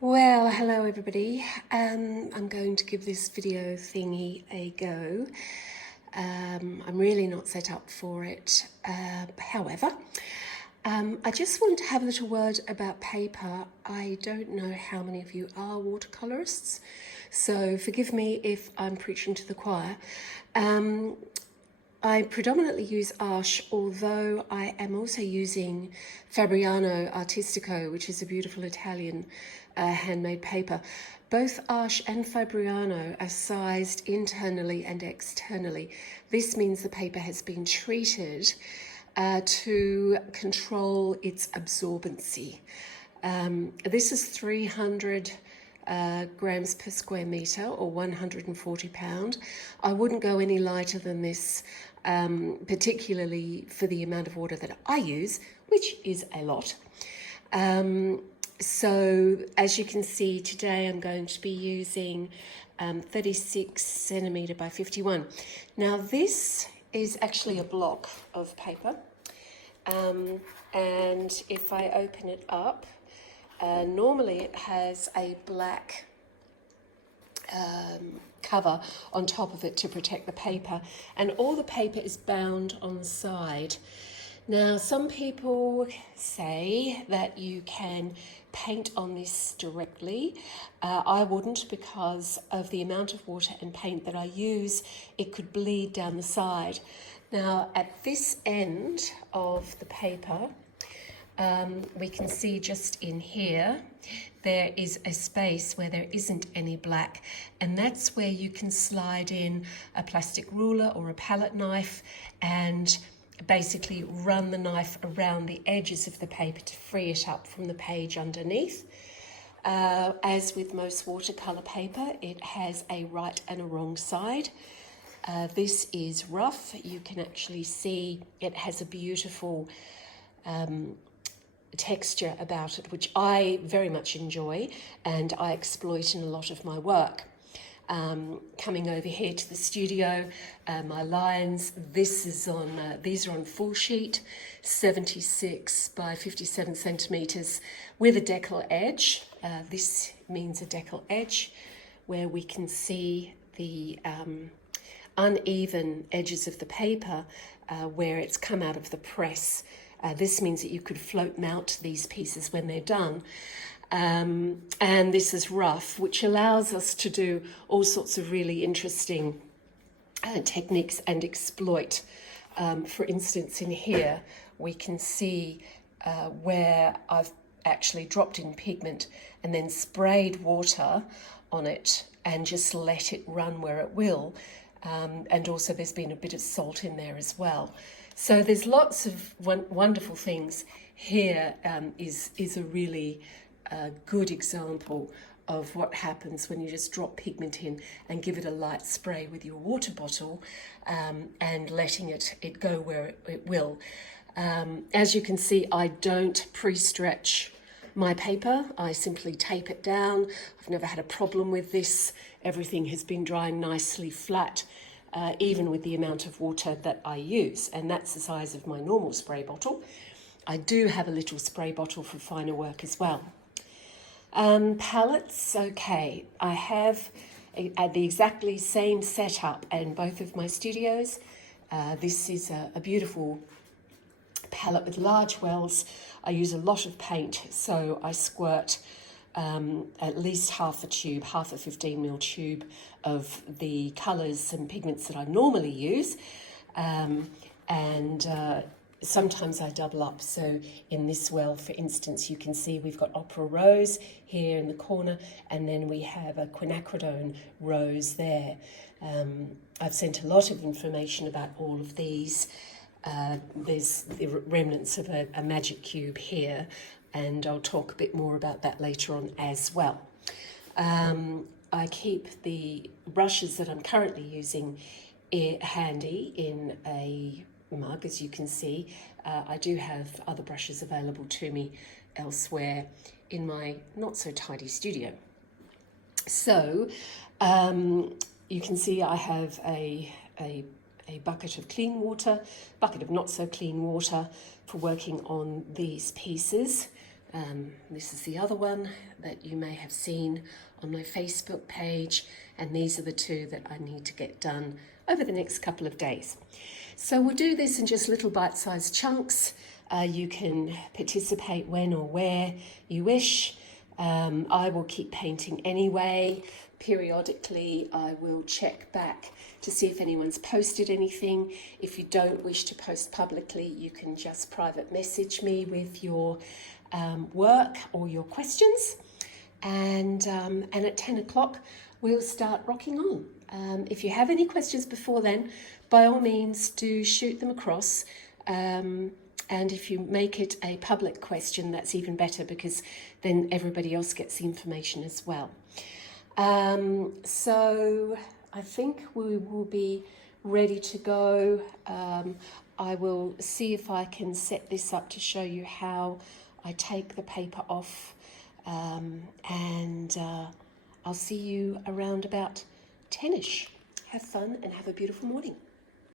Well, hello everybody. I'm going to give this video thingy a go. I'm really not set up for it. However, I just want to have a little word about paper. I don't know how many of you are watercolorists, so forgive me if I'm preaching to the choir. I predominantly use Arches, although I am also using Fabriano Artistico, which is a beautiful Italian handmade paper. Both Arches and Fabriano are sized internally and externally. This means the paper has been treated to control its absorbency. This is 300 grams per square metre, or 140 pound. I wouldn't go any lighter than this, particularly for the amount of water that I use, which is a lot. So as you can see today, I'm going to be using 36 centimetre by 51. Now this is actually a block of paper, and if I open it up, normally it has a black cover on top of it to protect the paper, and all the paper is bound on the side. Now, some people say that you can paint on this directly. I wouldn't, because of the amount of water and paint that I use. It could bleed down the side. Now, at this end of the paper, we can see just in here, there is a space where there isn't any black, and that's where you can slide in a plastic ruler or a palette knife and basically run the knife around the edges of the paper to free it up from the page underneath. As with most watercolour paper, it has a right and a wrong side. This is rough. You can actually see it has a beautiful texture about it, which I very much enjoy and I exploit in a lot of my work. Coming over here to the studio, my lines, these are on full sheet, 76 by 57 centimetres with a decal edge. This means a decal edge where we can see the uneven edges of the paper where it's come out of the press. This means that you could float mount these pieces when they're done. And this is rough, which allows us to do all sorts of really interesting techniques and exploit. For instance, in here, we can see where I've actually dropped in pigment and then sprayed water on it and just let it run where it will. And also there's been a bit of salt in there as well. So there's lots of wonderful things. Here is a really good example of what happens when you just drop pigment in and give it a light spray with your water bottle, and letting it go where it will. As you can see, I don't pre-stretch my paper. I simply tape it down. I've never had a problem with this. Everything has been drying nicely flat, even with the amount of water that I use, and that's the size of my normal spray bottle. I do have a little spray bottle for finer work as well. Palettes, okay, I have the exactly same setup in both of my studios. This is a beautiful palette with large wells. I use a lot of paint, so I squirt at least half a 15mm tube of the colours and pigments that I normally use, sometimes I double up. So in this well, for instance, you can see we've got Opera Rose here in the corner, and then we have a Quinacridone Rose there. I've sent a lot of information about all of these. There's the remnants of a magic cube here, and I'll talk a bit more about that later on as well. I keep the brushes that I'm currently using handy in a mug, as you can see. I do have other brushes available to me elsewhere in my not so tidy studio. So you can see I have a bucket of clean water, bucket of not so clean water for working on these pieces. This is the other one that you may have seen on my Facebook page, and these are the two that I need to get done over the next couple of days. So we'll do this in just little bite-sized chunks. You can participate when or where you wish. I will keep painting anyway. Periodically, I will check back to see if anyone's posted anything. If you don't wish to post publicly, you can just private message me with your work or your questions. And at 10 o'clock, we'll start rocking on. If you have any questions before then, by all means, do shoot them across. And if you make it a public question, that's even better, because then everybody else gets the information as well. So I think we will be ready to go. I will see if I can set this up to show you how I take the paper off, and I'll see you around about 10ish. Have fun and have a beautiful morning.